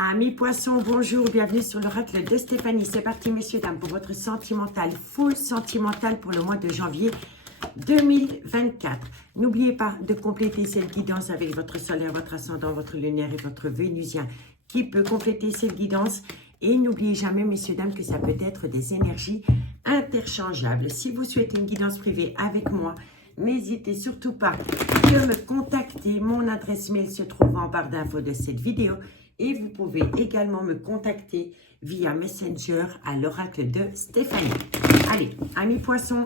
Amis poissons, bonjour, bienvenue sur l'oracle de Stéphanie. C'est parti messieurs, dames, pour votre sentimental, full sentimental pour le mois de janvier 2024. N'oubliez pas de compléter cette guidance avec votre solaire, votre ascendant, votre lunaire et votre vénusien qui peut compléter cette guidance. Et n'oubliez jamais messieurs, dames, que ça peut être des énergies interchangeables. Si vous souhaitez une guidance privée avec moi, n'hésitez surtout pas de me contacter. Mon adresse mail se trouve en barre d'infos de cette vidéo. Et vous pouvez également me contacter via Messenger à l'oracle de Stéphanie. Allez, amis poissons,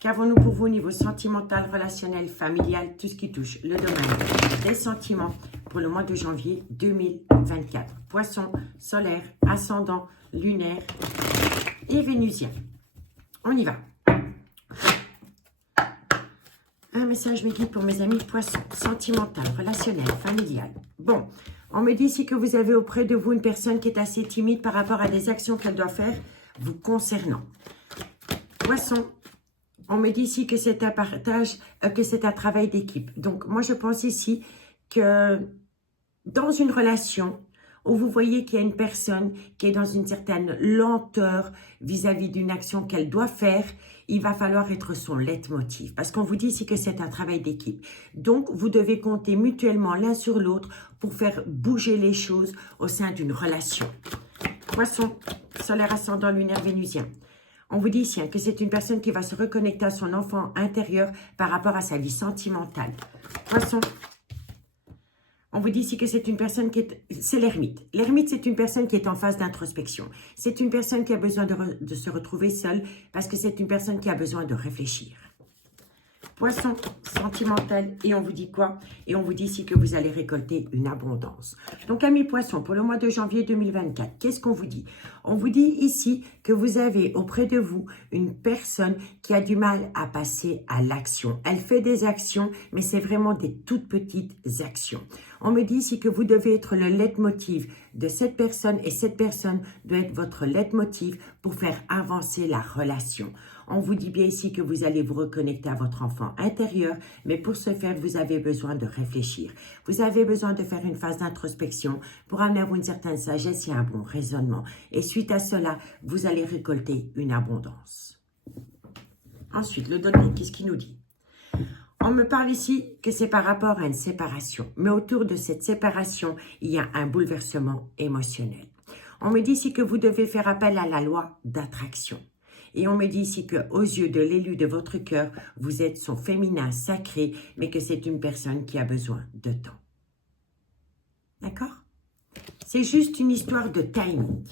qu'avons-nous pour vous au niveau sentimental, relationnel, familial, tout ce qui touche le domaine des sentiments pour le mois de janvier 2024. Poissons, solaire, ascendant, lunaire et vénusien. On y va. Un message me guide pour mes amis poissons, sentimental, relationnel, familial. Bon, on me dit ici que vous avez auprès de vous une personne qui est assez timide par rapport à des actions qu'elle doit faire vous concernant. Poisson, on me dit ici que c'est un partage, que c'est un travail d'équipe. Donc, moi, je pense ici que dans une relation où vous voyez qu'il y a une personne qui est dans une certaine lenteur vis-à-vis d'une action qu'elle doit faire, il va falloir être son leitmotiv. Parce qu'on vous dit ici que c'est un travail d'équipe. Donc, vous devez compter mutuellement l'un sur l'autre pour faire bouger les choses au sein d'une relation. Poisson, solaire, ascendant, lunaire, vénusien. On vous dit ici que c'est une personne qui va se reconnecter à son enfant intérieur par rapport à sa vie sentimentale. Poisson, on vous dit ici que c'est une personne qui est... C'est l'ermite. L'ermite, c'est une personne qui est en phase d'introspection. C'est une personne qui a besoin de se retrouver seule parce que c'est une personne qui a besoin de réfléchir. Poisson, sentimental, et on vous dit quoi? Et on vous dit ici que vous allez récolter une abondance. Donc, amis poissons, pour le mois de janvier 2024, qu'est-ce qu'on vous dit? On vous dit ici que vous avez auprès de vous une personne qui a du mal à passer à l'action. Elle fait des actions, mais c'est vraiment des toutes petites actions. On me dit ici que vous devez être le leitmotiv de cette personne et cette personne doit être votre leitmotiv pour faire avancer la relation. On vous dit bien ici que vous allez vous reconnecter à votre enfant intérieur, mais pour ce faire, vous avez besoin de réfléchir. Vous avez besoin de faire une phase d'introspection pour en avoir une certaine sagesse et un bon raisonnement. Et suite à cela, vous allez récolter une abondance. Ensuite, le donné, qu'est-ce qu'il nous dit? On me parle ici que c'est par rapport à une séparation. Mais autour de cette séparation, il y a un bouleversement émotionnel. On me dit ici que vous devez faire appel à la loi d'attraction. Et on me dit ici qu'aux yeux de l'élu de votre cœur, vous êtes son féminin sacré, mais que c'est une personne qui a besoin de temps. D'accord? C'est juste une histoire de timing.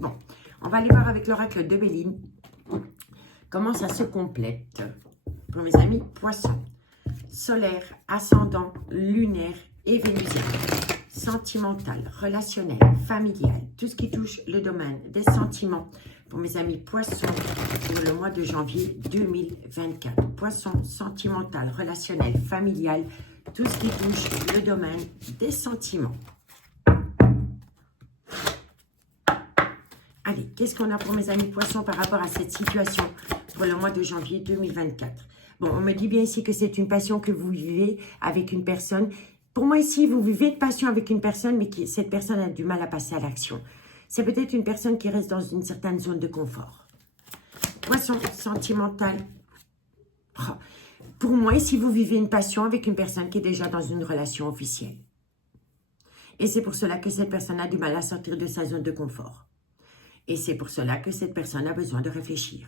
Bon, on va aller voir avec l'oracle de Béline comment ça se complète pour mes amis poissons. Solaire, ascendant, lunaire et vénusien. Sentimental, relationnel, familial, tout ce qui touche le domaine des sentiments pour mes amis poissons pour le mois de janvier 2024. Poissons, sentimental, relationnel, familial, tout ce qui touche le domaine des sentiments. Allez, qu'est-ce qu'on a pour mes amis poissons par rapport à cette situation pour le mois de janvier 2024? Bon, on me dit bien ici que c'est une passion que vous vivez avec une personne. Pour moi ici, vous vivez de passion avec une personne, mais cette personne a du mal à passer à l'action. C'est peut-être une personne qui reste dans une certaine zone de confort. Poisson, sentimental. Oh. Pour moi, ici, vous vivez une passion avec une personne qui est déjà dans une relation officielle. Et c'est pour cela que cette personne a du mal à sortir de sa zone de confort. Et c'est pour cela que cette personne a besoin de réfléchir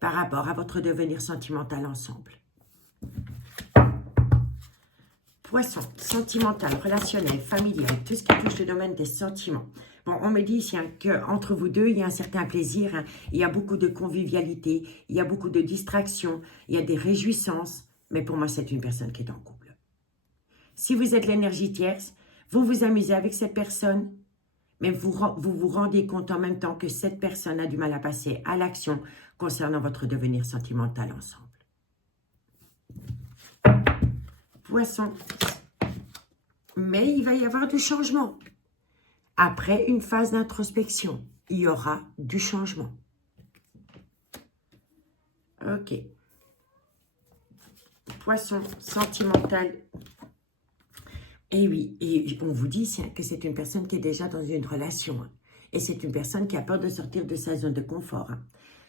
par rapport à votre devenir sentimental ensemble. Poisson, sentimental, relationnel, familial, tout ce qui touche le domaine des sentiments. Bon, on me dit ici qu'entre vous deux, il y a un certain plaisir, hein, il y a beaucoup de convivialité, il y a beaucoup de distractions, il y a des réjouissances, mais pour moi, c'est une personne qui est en couple. Si vous êtes l'énergie tierce, vous vous amusez avec cette personne, mais vous vous rendez compte en même temps que cette personne a du mal à passer à l'action concernant votre devenir sentimental ensemble. Poisson, mais il va y avoir du changement. Après une phase d'introspection, il y aura du changement. Ok. Poisson, sentimental. Et oui, et on vous dit que c'est une personne qui est déjà dans une relation. Hein. Et c'est une personne qui a peur de sortir de sa zone de confort. Hein.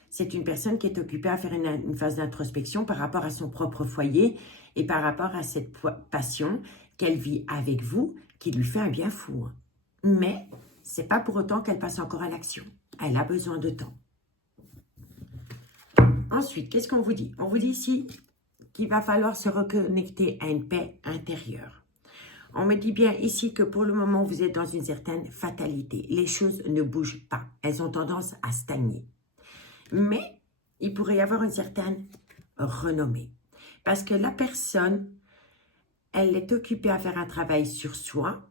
C'est une personne qui est occupée à faire une phase d'introspection par rapport à son propre foyer et par rapport à cette passion qu'elle vit avec vous, qui lui fait un bien fou. Hein. Mais c'est pas pour autant qu'elle passe encore à l'action. Elle a besoin de temps. Ensuite, qu'est-ce qu'on vous dit? On vous dit ici qu'il va falloir se reconnecter à une paix intérieure. On me dit bien ici que pour le moment, vous êtes dans une certaine fatalité. Les choses ne bougent pas. Elles ont tendance à stagner. Mais il pourrait y avoir une certaine renommée. Parce que la personne, elle est occupée à faire un travail sur soi.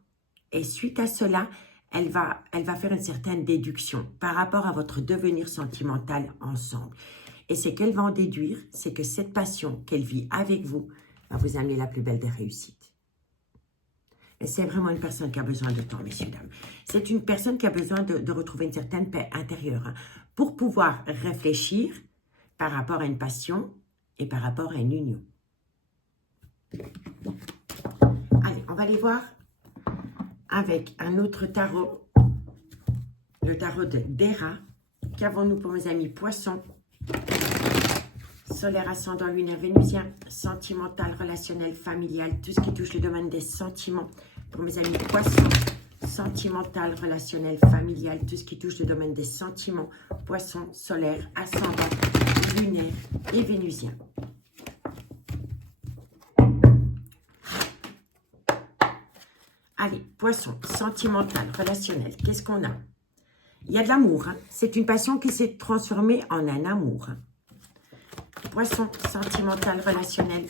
Et suite à cela, elle va faire une certaine déduction par rapport à votre devenir sentimental ensemble. Et ce qu'elle va en déduire, c'est que cette passion qu'elle vit avec vous va vous amener la plus belle des réussites. Et c'est vraiment une personne qui a besoin de temps, messieurs, dames. C'est une personne qui a besoin de retrouver une certaine paix intérieure hein, pour pouvoir réfléchir par rapport à une passion et par rapport à une union. Allez, on va aller voir avec un autre tarot, le tarot de Dera. Qu'avons-nous pour mes amis poissons? Solaire, ascendant, lunaire, vénusien, sentimental, relationnel, familial, tout ce qui touche le domaine des sentiments. Pour mes amis poissons, sentimental, relationnel, familial, tout ce qui touche le domaine des sentiments. Poissons, solaire, ascendant, lunaire et vénusien. Allez, poisson, sentimental, relationnel, qu'est-ce qu'on a? Il y a de l'amour, hein? C'est une passion qui s'est transformée en un amour. Hein? Poisson, sentimental, relationnel.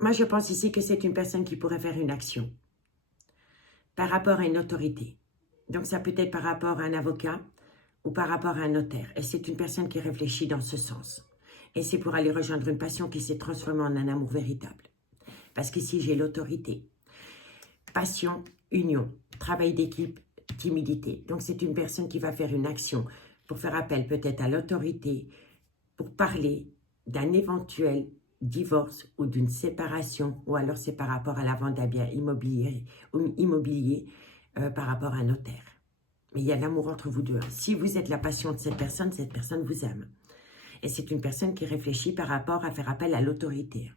Moi, je pense ici que c'est une personne qui pourrait faire une action par rapport à une autorité. Donc, ça peut être par rapport à un avocat ou par rapport à un notaire. Et c'est une personne qui réfléchit dans ce sens. Et c'est pour aller rejoindre une passion qui s'est transformée en un amour véritable. Parce qu'ici, j'ai l'autorité. Passion, union, travail d'équipe, timidité. Donc, c'est une personne qui va faire une action pour faire appel peut-être à l'autorité, pour parler d'un éventuel divorce ou d'une séparation, ou alors c'est par rapport à la vente d'un bien immobilier, par rapport à un notaire. Mais il y a l'amour entre vous deux. Si vous êtes la passion de cette personne vous aime. Et c'est une personne qui réfléchit par rapport à faire appel à l'autorité.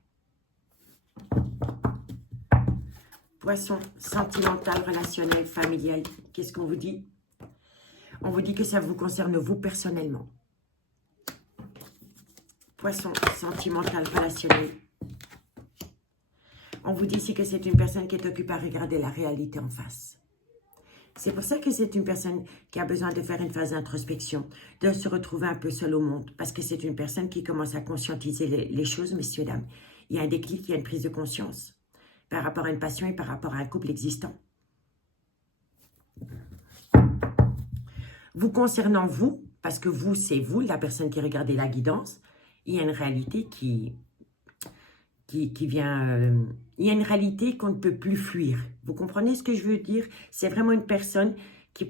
Poisson, sentimental, relationnel, familial. Qu'est-ce qu'on vous dit? On vous dit que ça vous concerne vous personnellement. Poisson, sentimental, relationnel. On vous dit ici que c'est une personne qui est occupée à regarder la réalité en face. C'est pour ça que c'est une personne qui a besoin de faire une phase d'introspection, de se retrouver un peu seule au monde, parce que c'est une personne qui commence à conscientiser les choses, messieurs, dames. Il y a un déclic, il y a une prise de conscience par rapport à une passion et par rapport à un couple existant. Vous concernant vous, parce que vous, c'est vous, la personne qui regardez la guidance, il y a une réalité qui vient... il y a une réalité qu'on ne peut plus fuir. Vous comprenez ce que je veux dire? C'est vraiment une personne qui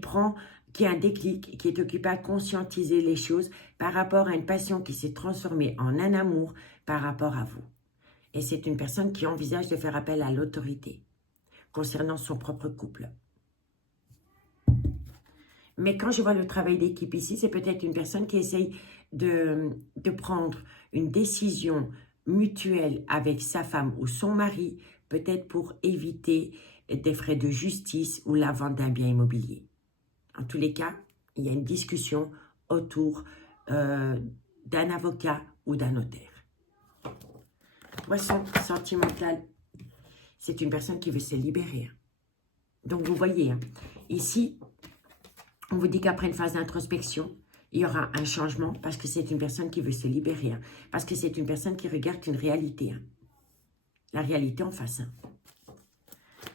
a un déclic, qui est occupée à conscientiser les choses par rapport à une passion qui s'est transformée en un amour par rapport à vous. Et c'est une personne qui envisage de faire appel à l'autorité concernant son propre couple. Mais quand je vois le travail d'équipe ici, c'est peut-être une personne qui essaye de prendre une décision mutuelle avec sa femme ou son mari, peut-être pour éviter des frais de justice ou la vente d'un bien immobilier. En tous les cas, il y a une discussion autour d'un avocat ou d'un notaire. Poisson sentimental, c'est une personne qui veut se libérer. Donc, vous voyez, hein, ici, on vous dit qu'après une phase d'introspection, il y aura un changement parce que c'est une personne qui veut se libérer. Hein, parce que c'est une personne qui regarde une réalité. Hein, la réalité en face. Hein.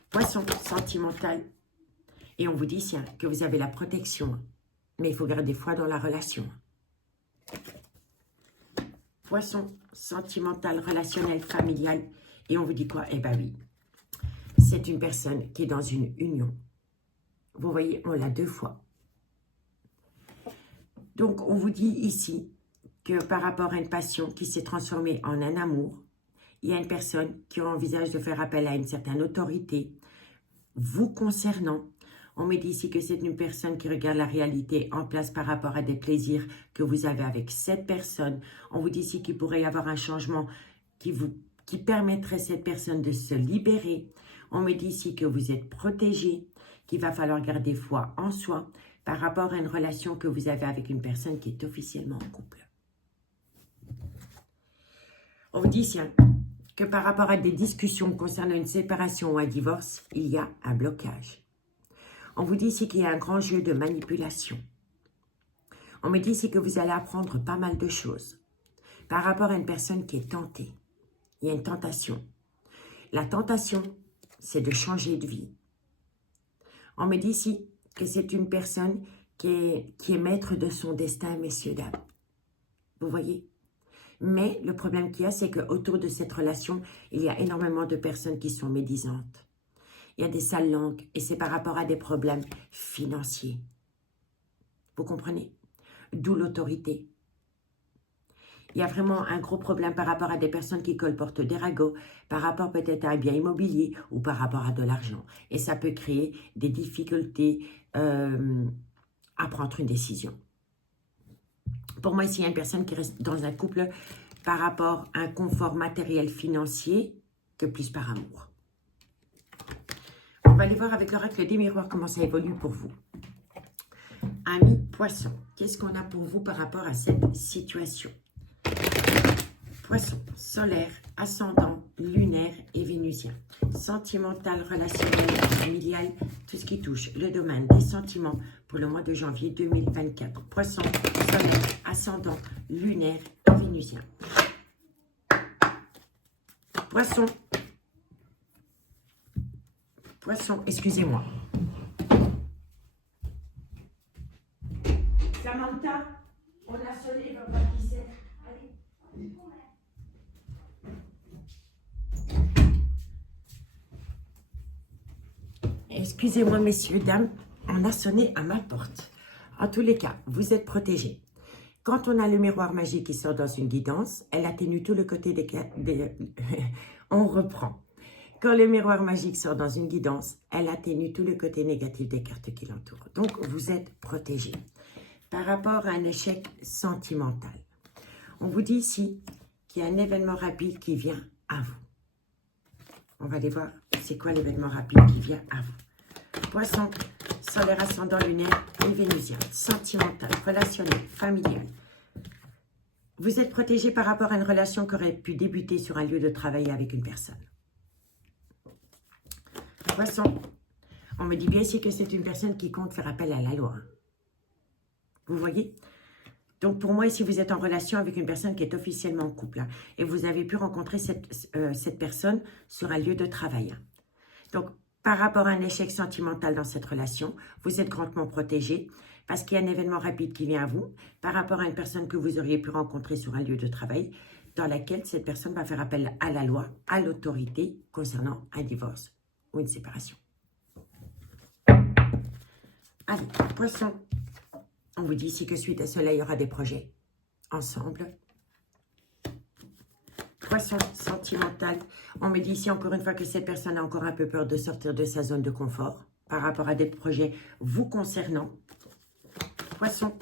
Poisson sentimental. Et on vous dit ici, hein, que vous avez la protection. Hein, mais il faut garder foi dans la relation. Poisson sentimental, relationnel, familial. Et on vous dit quoi? Eh bien oui, c'est une personne qui est dans une union. Vous voyez, on l'a 2 fois. Donc, on vous dit ici que par rapport à une passion qui s'est transformée en un amour, il y a une personne qui envisage de faire appel à une certaine autorité vous concernant. On me dit ici que c'est une personne qui regarde la réalité en place par rapport à des plaisirs que vous avez avec cette personne. On vous dit ici qu'il pourrait y avoir un changement qui permettrait à cette personne de se libérer. On me dit ici que vous êtes protégé, qu'il va falloir garder foi en soi par rapport à une relation que vous avez avec une personne qui est officiellement en couple. On vous dit ici que par rapport à des discussions concernant une séparation ou un divorce, il y a un blocage. On vous dit ici qu'il y a un grand jeu de manipulation. On me dit ici que vous allez apprendre pas mal de choses par rapport à une personne qui est tentée. Il y a une tentation. La tentation, c'est de changer de vie. On me dit ici que c'est une personne qui est maître de son destin, messieurs, dames. Vous voyez? Mais le problème qu'il y a, c'est qu'autour de cette relation, il y a énormément de personnes qui sont médisantes. Il y a des sales langues et c'est par rapport à des problèmes financiers. Vous comprenez? D'où l'autorité. Il y a vraiment un gros problème par rapport à des personnes qui colportent des ragots, par rapport peut-être à un bien immobilier ou par rapport à de l'argent. Et ça peut créer des difficultés à prendre une décision. Pour moi, ici, il y a une personne qui reste dans un couple par rapport à un confort matériel financier que plus par amour. On va aller voir avec l'oracle des miroirs comment ça évolue pour vous. Amis Poissons, qu'est-ce qu'on a pour vous par rapport à cette situation? Poisson, solaire, ascendant, lunaire et vénusien. Sentimental, relationnel, familial, tout ce qui touche le domaine des sentiments pour le mois de janvier 2024. Poisson, solaire, ascendant, lunaire et vénusien. Poisson. Poisson, excusez-moi. Samantha, on a sonné, va voir qui c'est. Allez. Excusez-moi, messieurs, dames, on a sonné à ma porte. En tous les cas, vous êtes protégés. Quand on a le miroir magique qui sort dans une guidance, elle atténue tout le côté des on reprend. Quand le miroir magique sort dans une guidance, elle atténue tout le côté négatif des cartes qui l'entourent. Donc, vous êtes protégés. Par rapport à un échec sentimental, on vous dit ici qu'il y a un événement rapide qui vient à vous. On va aller voir c'est quoi l'événement rapide qui vient à vous. Poisson, solaire, ascendant, lunaire et vénusien. Sentimental, relationnel, familial. Vous êtes protégé par rapport à une relation qui aurait pu débuter sur un lieu de travail avec une personne. Poisson, on me dit bien ici que c'est une personne qui compte faire appel à la loi. Vous voyez? Donc pour moi, ici, vous êtes en relation avec une personne qui est officiellement en couple. Hein, et vous avez pu rencontrer cette personne sur un lieu de travail. Hein. Donc, par rapport à un échec sentimental dans cette relation, vous êtes grandement protégé parce qu'il y a un événement rapide qui vient à vous par rapport à une personne que vous auriez pu rencontrer sur un lieu de travail dans laquelle cette personne va faire appel à la loi, à l'autorité concernant un divorce ou une séparation. Allez, Poisson, on vous dit ici que suite à cela, il y aura des projets ensemble. Poisson, sentimental. On me dit ici encore une fois que cette personne a encore un peu peur de sortir de sa zone de confort par rapport à des projets vous concernant. Poisson.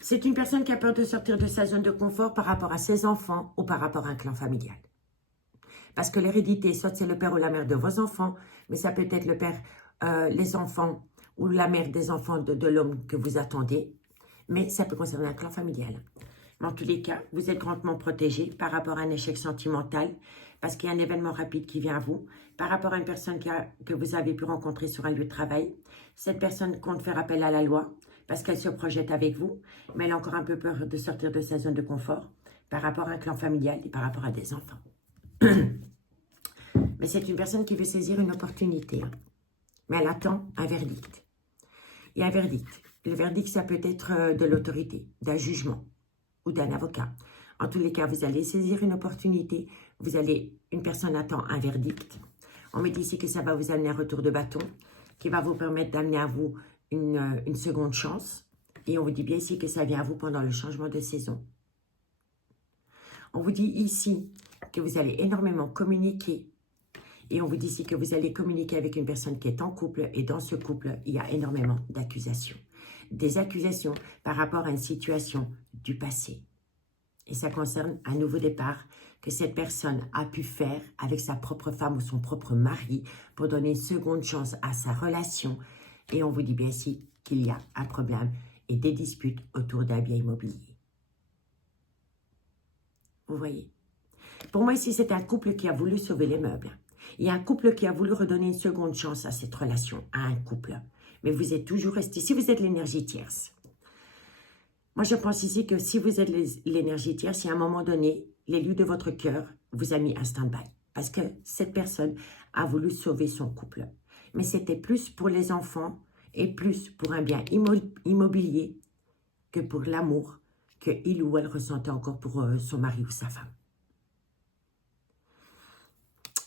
C'est une personne qui a peur de sortir de sa zone de confort par rapport à ses enfants ou par rapport à un clan familial. Parce que l'hérédité, soit c'est le père ou la mère de vos enfants, mais ça peut être le père, les enfants ou la mère des enfants de l'homme que vous attendez, mais ça peut concerner un clan familial. Mais en tous les cas, vous êtes grandement protégé par rapport à un échec sentimental, parce qu'il y a un événement rapide qui vient à vous, par rapport à une personne que vous avez pu rencontrer sur un lieu de travail. Cette personne compte faire appel à la loi, parce qu'elle se projette avec vous, mais elle a encore un peu peur de sortir de sa zone de confort, par rapport à un clan familial et par rapport à des enfants. Mais c'est une personne qui veut saisir une opportunité. Hein. Mais elle attend un verdict. Il y a un verdict. Le verdict, ça peut être de l'autorité, d'un jugement ou d'un avocat. En tous les cas, vous allez saisir une opportunité. Une personne attend un verdict. On me dit ici que ça va vous amener un retour de bâton qui va vous permettre d'amener à vous une seconde chance Et on vous dit bien ici que ça vient à vous pendant le changement de saison. On vous dit ici que vous allez énormément communiquer. Et on vous dit ici que vous allez communiquer avec une personne qui est en couple. Et dans ce couple, il y a énormément d'accusations. Des accusations par rapport à une situation du passé. Et ça concerne un nouveau départ que cette personne a pu faire avec sa propre femme ou son propre mari pour donner une seconde chance à sa relation. Et on vous dit bien ici qu'il y a un problème et des disputes autour d'un bien immobilier. Vous voyez? Pour moi, ici, c'est un couple qui a voulu sauver les meubles. Il y a un couple qui a voulu redonner une seconde chance à cette relation, à un couple. Mais vous êtes toujours resté, si vous êtes l'énergie tierce. Moi, je pense ici que si vous êtes l'énergie tierce, si à un moment donné, l'élu de votre cœur vous a mis un stand-by. Parce que cette personne a voulu sauver son couple. Mais c'était plus pour les enfants et plus pour un bien immobilier que pour l'amour qu'il ou elle ressentait encore pour son mari ou sa femme.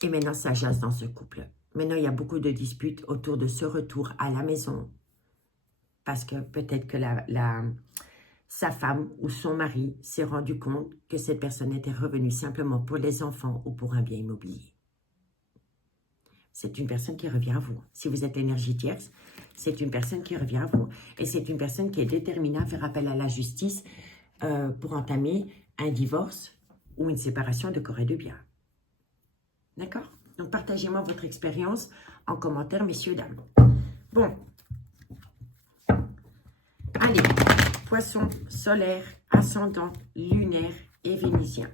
Et maintenant, ça jase dans ce couple. Maintenant, il y a beaucoup de disputes autour de ce retour à la maison. Parce que peut-être que sa femme ou son mari s'est rendu compte que cette personne était revenue simplement pour les enfants ou pour un bien immobilier. C'est une personne qui revient à vous. Si vous êtes l'énergie tierce, c'est une personne qui revient à vous. Et c'est une personne qui est déterminée à faire appel à la justice pour entamer un divorce ou une séparation de corps et de biens. D'accord? Donc, partagez-moi votre expérience en commentaire, messieurs, dames. Bon. Allez. Poisson, solaire, ascendant, lunaire et vénusien.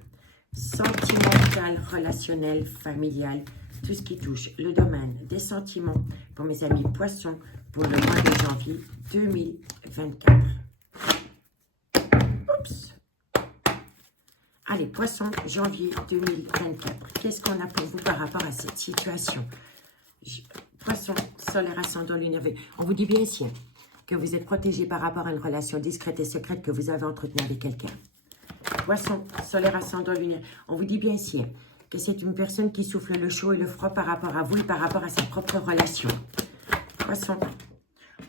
Sentimental, relationnel, familial, tout ce qui touche le domaine des sentiments pour mes amis poissons pour le mois de janvier 2024. Oups. Allez, poisson, janvier 2024. Qu'est-ce qu'on a pour vous par rapport à cette situation? Poisson, solaire, ascendant, lunaire, on vous dit bien ici que vous êtes protégé par rapport à une relation discrète et secrète que vous avez entretenue avec quelqu'un. Poisson, solaire, ascendant, lunaire. On vous dit bien ici que c'est une personne qui souffle le chaud et le froid par rapport à vous et par rapport à sa propre relation. Poisson,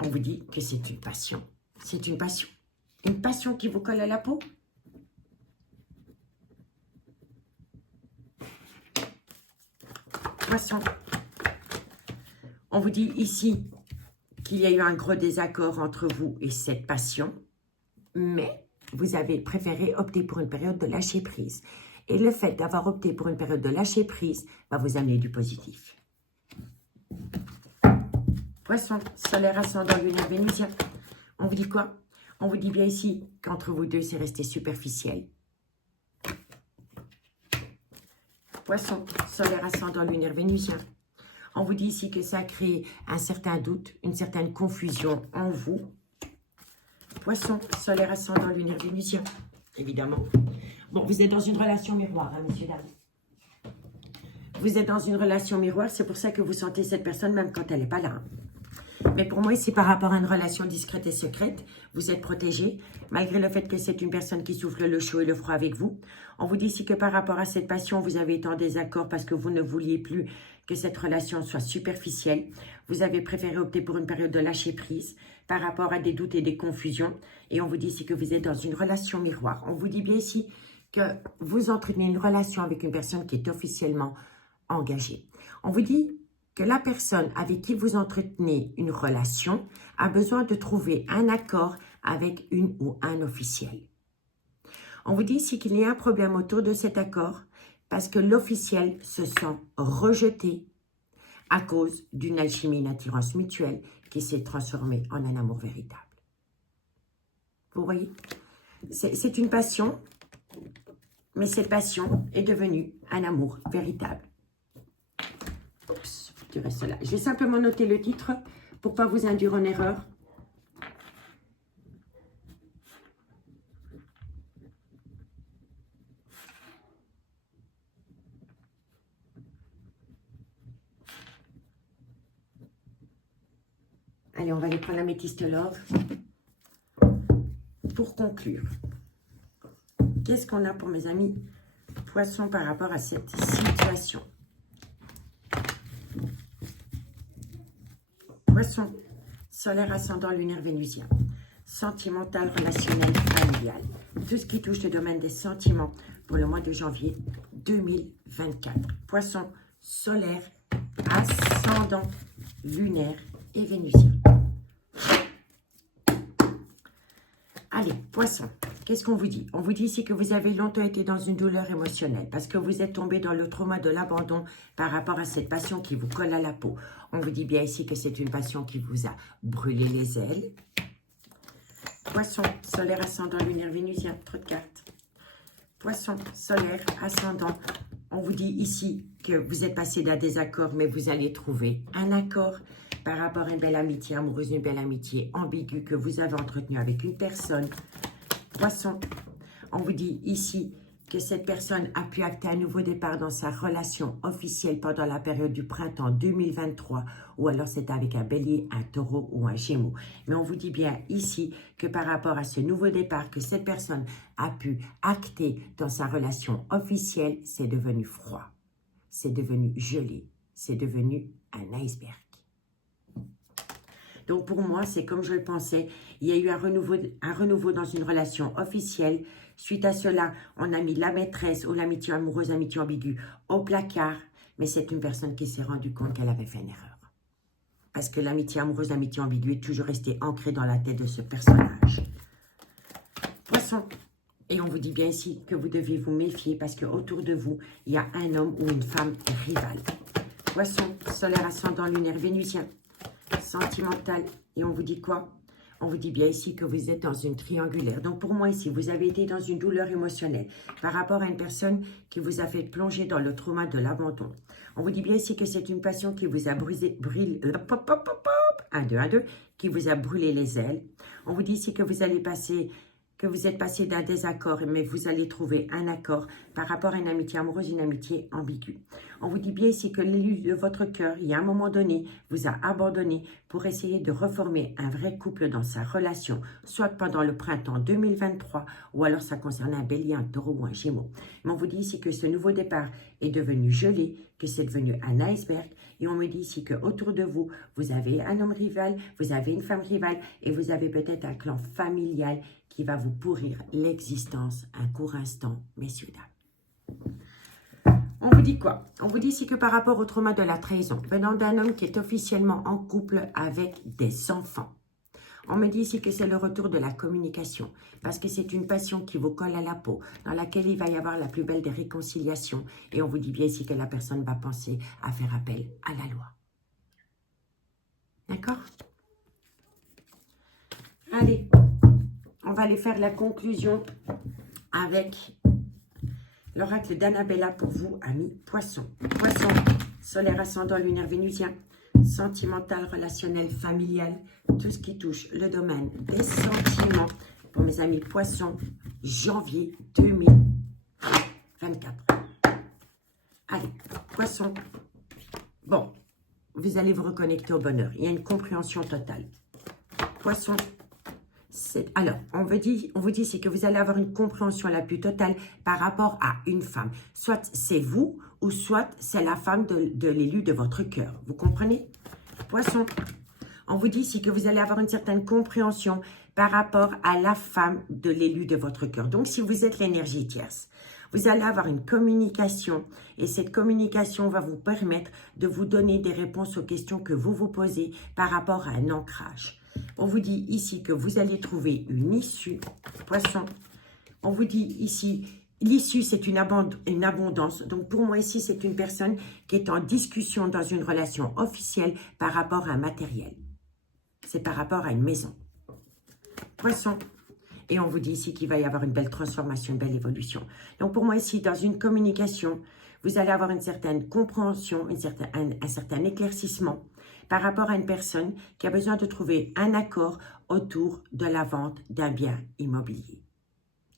on vous dit que c'est une passion. C'est une passion. Une passion qui vous colle à la peau. Poisson, on vous dit ici qu'il y a eu un gros désaccord entre vous et cette passion, mais vous avez préféré opter pour une période de lâcher prise. Et le fait d'avoir opté pour une période de lâcher prise va vous amener du positif. Poisson, solaire, ascendant, lunaire, vénusien. On vous dit quoi? On vous dit bien ici qu'entre vous deux, c'est resté superficiel. Poisson, solaire, ascendant, lunaire, vénusien. On vous dit ici que ça crée un certain doute, une certaine confusion en vous. Poisson, solaire, ascendant, lunaire, vénusien, évidemment. Bon, vous êtes dans une relation miroir, hein, messieurs, dames. Vous êtes dans une relation miroir, c'est pour ça que vous sentez cette personne même quand elle n'est pas là. Hein. Mais pour moi, ici, par rapport à une relation discrète et secrète, vous êtes protégé, malgré le fait que c'est une personne qui souffle le chaud et le froid avec vous. On vous dit ici que par rapport à cette passion, vous avez été en désaccord parce que vous ne vouliez plus que cette relation soit superficielle. Vous avez préféré opter pour une période de lâcher prise par rapport à des doutes et des confusions. Et on vous dit ici que vous êtes dans une relation miroir. On vous dit bien ici que vous entretenez une relation avec une personne qui est officiellement engagée. On vous dit que la personne avec qui vous entretenez une relation a besoin de trouver un accord avec une ou un officiel. On vous dit ici qu'il y a un problème autour de cet accord parce que l'officiel se sent rejeté à cause d'une alchimie, une attirance mutuelle qui s'est transformée en un amour véritable. Vous voyez? C'est une passion, mais cette passion est devenue un amour véritable. Oups, tu restes là. Je vais simplement noter le titre pour ne pas vous induire en erreur. Allez, on va aller prendre l'améthyste love. Pour conclure, qu'est-ce qu'on a pour mes amis poissons par rapport à cette situation? Poisson, solaire, ascendant, lunaire, vénusien. sentimental, relationnel, familial. Tout ce qui touche le domaine des sentiments pour le mois de janvier 2024. Poisson solaire, ascendant, lunaire et vénusien. Allez, poisson, qu'est-ce qu'on vous dit? On vous dit ici que vous avez longtemps été dans une douleur émotionnelle parce que vous êtes tombé dans le trauma de l'abandon par rapport à cette passion qui vous colle à la peau. On vous dit bien ici que c'est une passion qui vous a brûlé les ailes. Poisson, solaire, ascendant, lunaire, vénusien, trop de cartes. Poisson, solaire, ascendant. On vous dit ici que vous êtes passé d'un désaccord, mais vous allez trouver un accord par rapport à une belle amitié amoureuse, une belle amitié ambiguë que vous avez entretenue avec une personne. Poisson, on vous dit ici que cette personne a pu acter un nouveau départ dans sa relation officielle pendant la période du printemps 2023, ou alors c'est avec un bélier, un taureau ou un gémeau. Mais on vous dit bien ici que par rapport à ce nouveau départ que cette personne a pu acter dans sa relation officielle, c'est devenu froid, c'est devenu gelé, c'est devenu un iceberg. Donc pour moi, c'est comme je le pensais, il y a eu un renouveau dans une relation officielle. Suite à cela, on a mis la maîtresse ou l'amitié amoureuse, amitié ambiguë au placard. Mais c'est une personne qui s'est rendue compte qu'elle avait fait une erreur. Parce que l'amitié amoureuse, l'amitié ambiguë est toujours restée ancrée dans la tête de ce personnage. Poisson. Et on vous dit bien ici que vous devez vous méfier parce qu'autour de vous, il y a un homme ou une femme rivale. Poisson, solaire, ascendant, lunaire, vénusien. Sentimental. Et on vous dit quoi? On vous dit bien ici que vous êtes dans une triangulaire. Donc pour moi ici, vous avez été dans une douleur émotionnelle par rapport à une personne qui vous a fait plonger dans le trauma de l'abandon. On vous dit bien ici que c'est une passion qui vous a qui vous a brûlé les ailes. On vous dit ici que vous allez passer... que vous êtes passé d'un désaccord, mais vous allez trouver un accord par rapport à une amitié amoureuse, une amitié ambiguë. On vous dit bien ici que l'élu de votre cœur, il y a un moment donné, vous a abandonné pour essayer de reformer un vrai couple dans sa relation, soit pendant le printemps 2023, ou alors ça concerne un bélier, un taureau ou un gémeau. Mais on vous dit ici que ce nouveau départ est devenu gelé, que c'est devenu un iceberg, et on me dit ici qu'autour de vous, vous avez un homme rival, vous avez une femme rivale, et vous avez peut-être un clan familial qui va vous pourrir l'existence un court instant, messieurs, dames. On vous dit quoi? On vous dit ici que par rapport au trauma de la trahison, venant d'un homme qui est officiellement en couple avec des enfants, on me dit ici que c'est le retour de la communication, parce que c'est une passion qui vous colle à la peau, dans laquelle il va y avoir la plus belle des réconciliations, et on vous dit bien ici que la personne va penser à faire appel à la loi. D'accord? Allez, on va aller faire la conclusion avec l'oracle d'Annabella pour vous, amis poissons. Poissons, solaire, ascendant, lunaire, vénusien, sentimental, relationnel, familial, tout ce qui touche le domaine des sentiments pour mes amis poissons, janvier 2024. Allez, poissons. Bon, vous allez vous reconnecter au bonheur. Il y a une compréhension totale. Poissons. Alors, on vous dit c'est que vous allez avoir une compréhension la plus totale par rapport à une femme. Soit c'est vous, ou soit c'est la femme de l'élu de votre cœur. Vous comprenez? Poisson, on vous dit ici que vous allez avoir une certaine compréhension par rapport à la femme de l'élu de votre cœur. Donc, si vous êtes l'énergie tierce, vous allez avoir une communication et cette communication va vous permettre de vous donner des réponses aux questions que vous vous posez par rapport à un ancrage. On vous dit ici que vous allez trouver une issue, poisson. On vous dit ici, l'issue c'est une abondance. Donc pour moi ici, c'est une personne qui est en discussion dans une relation officielle par rapport à un matériel. C'est par rapport à une maison. Poisson. Et on vous dit ici qu'il va y avoir une belle transformation, une belle évolution. Donc pour moi ici, dans une communication, vous allez avoir une certaine compréhension, un certain éclaircissement par rapport à une personne qui a besoin de trouver un accord autour de la vente d'un bien immobilier.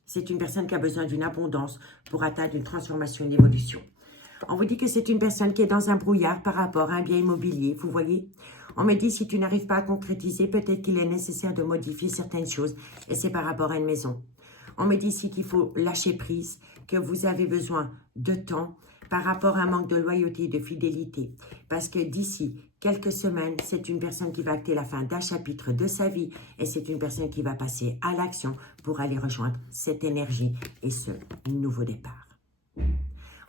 C'est une personne qui a besoin d'une abondance pour atteindre une transformation, une évolution. On vous dit que c'est une personne qui est dans un brouillard par rapport à un bien immobilier, vous voyez. On me dit si tu n'arrives pas à concrétiser, peut-être qu'il est nécessaire de modifier certaines choses et c'est par rapport à une maison. On me dit ici qu'il faut lâcher prise, que vous avez besoin de temps par rapport à un manque de loyauté et de fidélité. Parce que d'ici quelques semaines, c'est une personne qui va acter la fin d'un chapitre de sa vie et c'est une personne qui va passer à l'action pour aller rejoindre cette énergie et ce nouveau départ.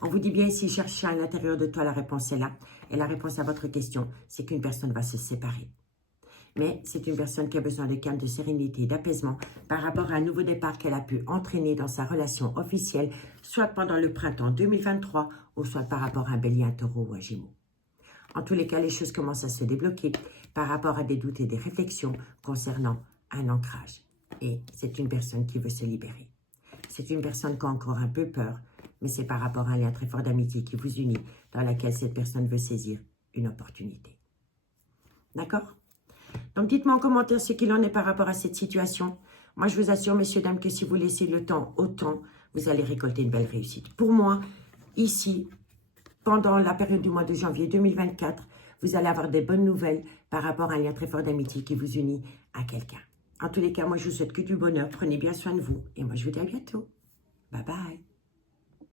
On vous dit bien ici, cherchez à l'intérieur de toi, la réponse est là. Et la réponse à votre question, c'est qu'une personne va se séparer. Mais c'est une personne qui a besoin de calme, de sérénité, d'apaisement par rapport à un nouveau départ qu'elle a pu entraîner dans sa relation officielle, soit pendant le printemps 2023 ou soit par rapport à un bélier, un taureau ou un gémeaux. En tous les cas, les choses commencent à se débloquer par rapport à des doutes et des réflexions concernant un ancrage. Et c'est une personne qui veut se libérer. C'est une personne qui a encore un peu peur, mais c'est par rapport à un lien très fort d'amitié qui vous unit, dans laquelle cette personne veut saisir une opportunité. D'accord ? Donc, dites-moi en commentaire ce qu'il en est par rapport à cette situation. Moi, je vous assure, messieurs, dames, que si vous laissez le temps au temps, vous allez récolter une belle réussite. Pour moi, ici, pendant la période du mois de janvier 2024, vous allez avoir des bonnes nouvelles par rapport à un lien très fort d'amitié qui vous unit à quelqu'un. En tous les cas, moi, je vous souhaite que du bonheur. Prenez bien soin de vous. Et moi, je vous dis à bientôt. Bye bye.